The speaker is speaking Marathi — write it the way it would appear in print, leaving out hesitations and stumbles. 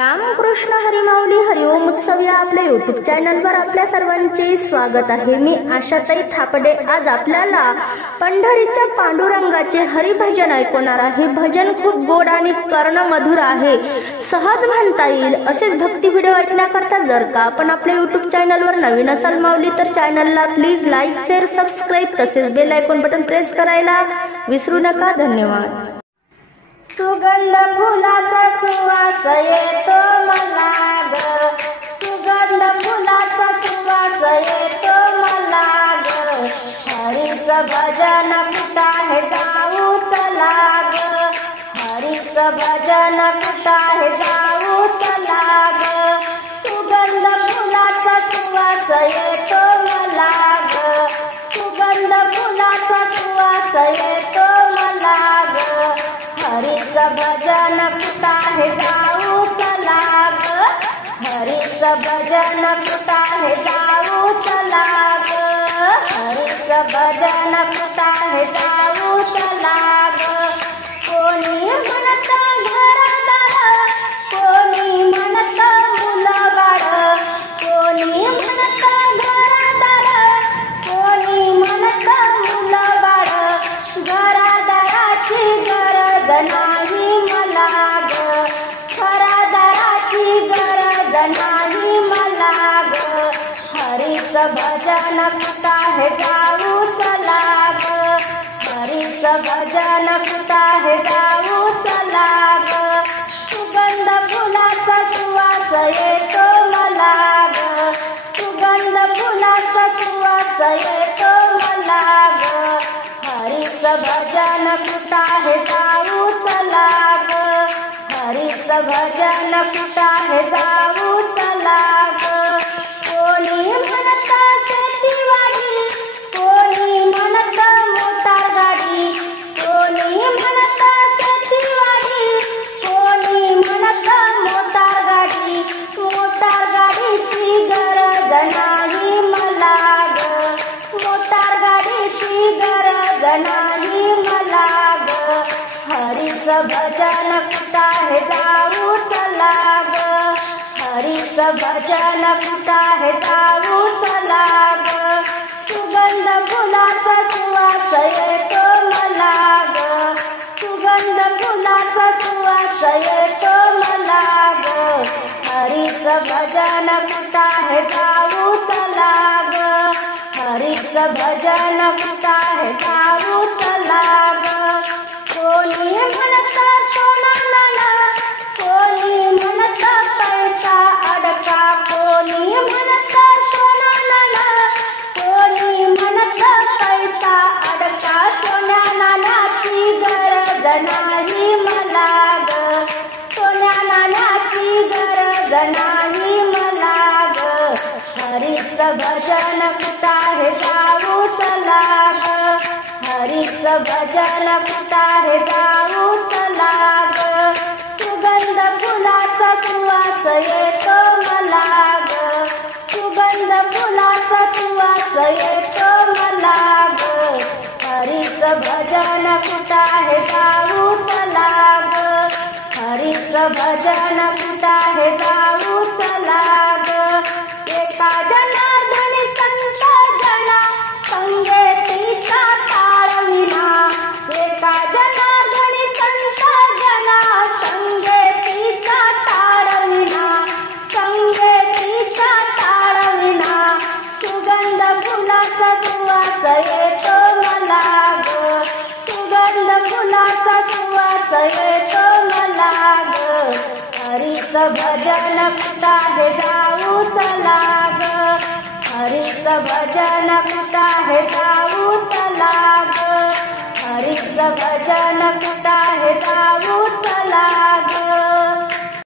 रामकृष्ण हरिमाऊली हरिओम उत्सव या आपल्या युट्यूब चॅनलवर आपल्या सर्वांचे स्वागत आहे। मी आशाताई थापडे आज आपल्याला पंढरीच्या पांडुरंगाचे हरिभजन ऐकवणार आहे। भजन खूप गोड आणि कर्णमधुर आहे, सहज म्हणता येईल असेच भक्ती व्हिडिओ ऐकण्याकरता जर का आपण आपल्या युट्यूब चॅनलवर नवीन असाल माऊली तर चॅनलला प्लीज लाईक शेअर सबस्क्राईब तसेच बेल आयकॉन बटन प्रेस करायला विसरू नका। धन्यवाद। सुगंध फुलाचा सुवास येतो मला ग, सुगंध फुलाचा सुवास येतो मला ग, हरीचं भजन कुठं आहे जाऊ चला ग, हरीचं भजन कुठं आहे जाऊ चला ग, सुगंध फुलाचा सुवास येतो मला ग, सुगंध फुलाचा सुवास येतो मला ग, हरीचं भजन कुठं आहे जाऊ चला ग, हरीचं भजन कुठं आहे जाऊ चला ग, हरीचं भजन कुठं आहे जाऊ चला ग, कोणी म्हणत घरदार, कोणी म्हणत मुलं बाळ, कोणी म्हणत घरदार, कोणी म्हणत मुलं बाळ, घरादाराची गरज नाही मला ग, घरादाराची गरज नाही मला ग, हरीचं भजन कुठं आहे जाऊ चला ग, हरीचं भजन कुठं आहे जाऊ चला ग, सुगंध फुलाचा सुवास येतो मला ग, सुगंध फुलाचा सुवास येतो मला ग, हरीचं भजन कुठं आहे जाऊ चला ग, हरीचं भजन कुठं आहे जाऊ चला ग, कोणी म्हणत शेतीवाडी, कोणी म्हणत मोटार गाडी, कोणी म्हणत शेतीवाडी, कोणी म्हणत मोटार गाडी, मोटार गाडीची गरज नाही मला ग, मोटार गाडीची गरज नाही मला ग, हरीचं भजन कुठं आहे जाऊ चला ग, हरीचं भजन कुठं आहे जाऊ चला ग, सुगंध फुलाचा सुवास येतो मला ग, सुगंध फुलाचा सुवास येतो मला ग, हरीचं भजन कुठं आहे जाऊ चला ग, हरीचं भजन कुठं आहे जाऊ चला ग, कोणी म्हणत सोना नाना, कोणी म्हणत पैसा अडका, कोणी म्हणत सोना नाना, कोणी म्हणत पैसा अडका, सोन्या नानाची गरज नाही मला ग, सोन्या नानाची गरज नाही मला ग, हरीचं भजन कुठं आहे जाऊ चला ग, हरीचं भजन कुठं आहे जाऊ चला ग, सुगंध फुलाचा सुवास येतो मला ग, सुगंध फुलाचा सुवास येतो मला ग, हरीचं भजन कुठं आहे जाऊ चला ग, हरीचं भजन कुठं आहे जाऊ चला ग, एका जनार्दनी संत जना संगे तिचा ताळविना, एका जनार्दनी संत जना संगे तिचा ताळविना, संगे तिचा ताळविना, सुगंध फुलाचा सुवास येतो मला ग, सुगंध फुलाचा सुवास येतो मला ग, हरीचं भजन कुठं आहे जाऊ चला ग, हरीचं भजन कुठं आहे